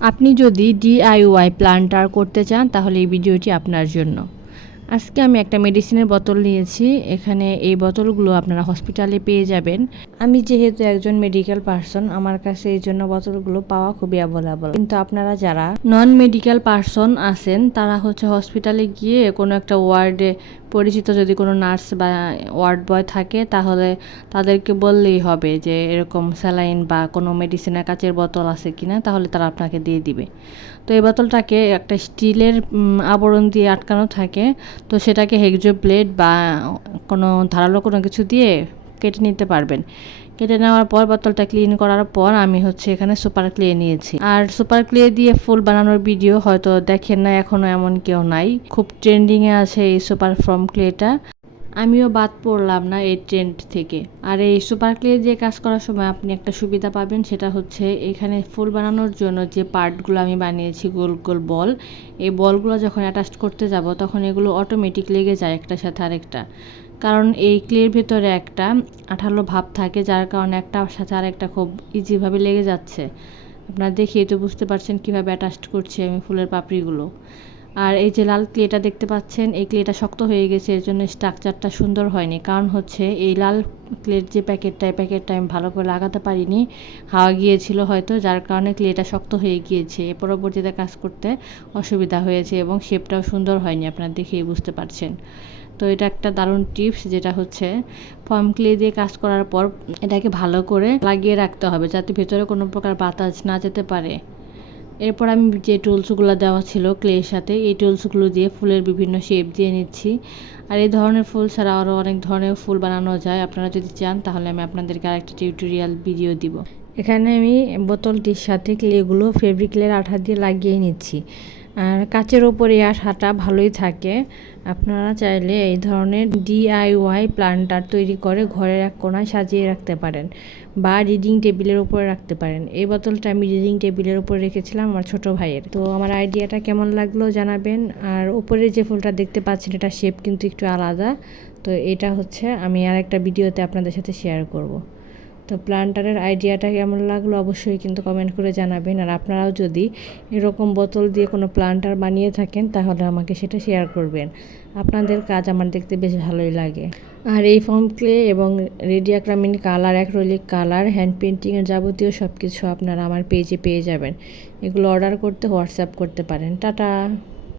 আপনি যদি DIY planter করতে চান তাহলে এই ভিডিওটি আপনার জন্য। আজকে আমি একটা মেডিসিনের বোতল নিয়েছি। এখানে এই বোতলগুলো আপনারা হসপিটালে পেয়ে যাবেন। আমি যেহেতু একজন মেডিকেল পার্সন আমার কাছে এই জন্য বোতলগুলো পাওয়া খুবই অ্যাভেলেবল কিন্তু আপনারা যারা নন মেডিকেল পার্সন আছেন, তারা হচ্ছে হসপিটালে গিয়ে কোনো একটা ওয়ার্ডে পরিচিত যদি কোনো নার্স বা ওয়ার্ড বয় থাকে, তাহলে তাদেরকে বললেই হবে যে এরকম স্যালাইন বা কোনো মেডিসিনের কাচের বোতল আছে কিনা, তাহলে তারা আপনাকে দিয়ে দিবে। তো এই বোতলটাকে একটা স্টিলের আবরণ দিয়ে আটকানো থাকে। তো সেটাকে হেগজো প্লেট বা কোনো ধারালো কোনো কিছু দিয়ে কেটে নিতে পারবেন। কেটে নেওয়ার পর বোতলটা ক্লিন করার পর আমি হচ্ছে এখানে সুপার ক্লে নিয়েছি। আর সুপার ক্লে দিয়ে ফুল বানানোর ভিডিও হয়তো দেখেন না এখনও এমন কেউ নাই। খুব ট্রেন্ডিংয়ে আছে এই সুপার ফ্রম ক্লেটা। আমিও বাদ পড়লাম না এই ট্রেন্ড থেকে। আর এই সুপার ক্লে দিয়ে কাজ করার সময় আপনি একটা সুবিধা পাবেন, সেটা হচ্ছে এখানে ফুল বানানোর জন্য যে পার্টগুলো আমি বানিয়েছি, গোল গোল বল, এই বলগুলো যখন অ্যাটাচ করতে যাব, তখন এগুলো অটোমেটিক লেগে যায় একটার সাথে আরেকটা। কারণ এই ক্লের ভেতরে একটা আঠালো ভাব থাকে, যার কারণে একটা সাথে আরেকটা খুব ইজিভাবে লেগে যাচ্ছে। আপনারা দেখেই তো বুঝতে পারছেন কীভাবে অ্যাটাচ করছি আমি ফুলের পাপড়িগুলো। আর এই যে লাল ক্লেটা দেখতে পাচ্ছেন, এই ক্লেটা শক্ত হয়ে গেছে, এর জন্য স্ট্রাকচারটা সুন্দর হয়নি। কারণ হচ্ছে, এই লাল ক্লের যে প্যাকেটটা, এই প্যাকেটটা আমি ভালো করে লাগাতে পারিনি। হাওয়া গিয়েছিল হয়তো, যার কারণে ক্লেটা শক্ত হয়ে গিয়েছে। এ পরবর্তীতে কাজ করতে অসুবিধা হয়েছে এবং শেপটাও সুন্দর হয়নি, আপনারা দেখেই বুঝতে পারছেন। তো এটা একটা দারুণ টিপস, যেটা হচ্ছে, ফর্ম ক্লে দিয়ে কাজ করার পর এটাকে ভালো করে লাগিয়ে রাখতে হবে, যাতে ভেতরে কোনো প্রকার বাতাস না যেতে পারে। এরপর আমি যে টুলসগুলো দেওয়া ছিল ক্লের সাথে, এই টুলসগুলো দিয়ে ফুলের বিভিন্ন শেপ দিয়ে নিচ্ছি। আর এই ধরনের ফুল ছাড়া আরও অনেক ধরনের ফুল বানানো যায়। আপনারা যদি চান, তাহলে আমি আপনাদেরকে আরেকটা টিউটোরিয়াল ভিডিও দিব। এখানে আমি বোতলটির সাথে ক্লেগুলো ফেব্রিক্লের আঠা দিয়ে লাগিয়ে নিচ্ছি। আর কাচের ওপরে আঠাটা ভালোই থাকে। আপনারা চাইলে এই ধরনের ডিআইওয়াই প্ল্যান্টার তৈরি করে ঘরের এক কোণায় সাজিয়ে রাখতে পারেন বা রিডিং টেবিলের উপরে রাখতে পারেন। এই বোতলটা আমি রিডিং টেবিলের উপরে রেখেছিলাম আমার ছোট ভাইয়ের। তো আমার আইডিয়াটা কেমন লাগল জানাবেন। আর উপরে যে ফুলটা দেখতে পাচ্ছেন, এটা শেপ কিন্তু একটু আলাদা। তো এটা হচ্ছে আমি আর একটা ভিডিওতে আপনাদের সাথে শেয়ার করব। তো প্লান্টারের আইডিয়াটা কেমন লাগল অবশ্যই কিন্তু কমেন্ট করে জানাবেন। আর আপনারাও যদি এরকম বোতল দিয়ে কোনো প্লান্টার বানিয়ে থাকেন, তাহলে আমাকে সেটা শেয়ার করবেন। আপনাদের কাজ আমার দেখতে বেশ ভালোই লাগে। আর এই ফর্ম ক্লে এবং রেডিয়াক্রামিন কালার অ্যাক্রোলিক কালার হ্যান্ড পেন্টিংয়ের যাবতীয় সব কিছু আপনারা আমার পেজে পেয়ে যাবেন। এগুলো অর্ডার করতে হোয়াটসঅ্যাপ করতে পারেন। টাটা!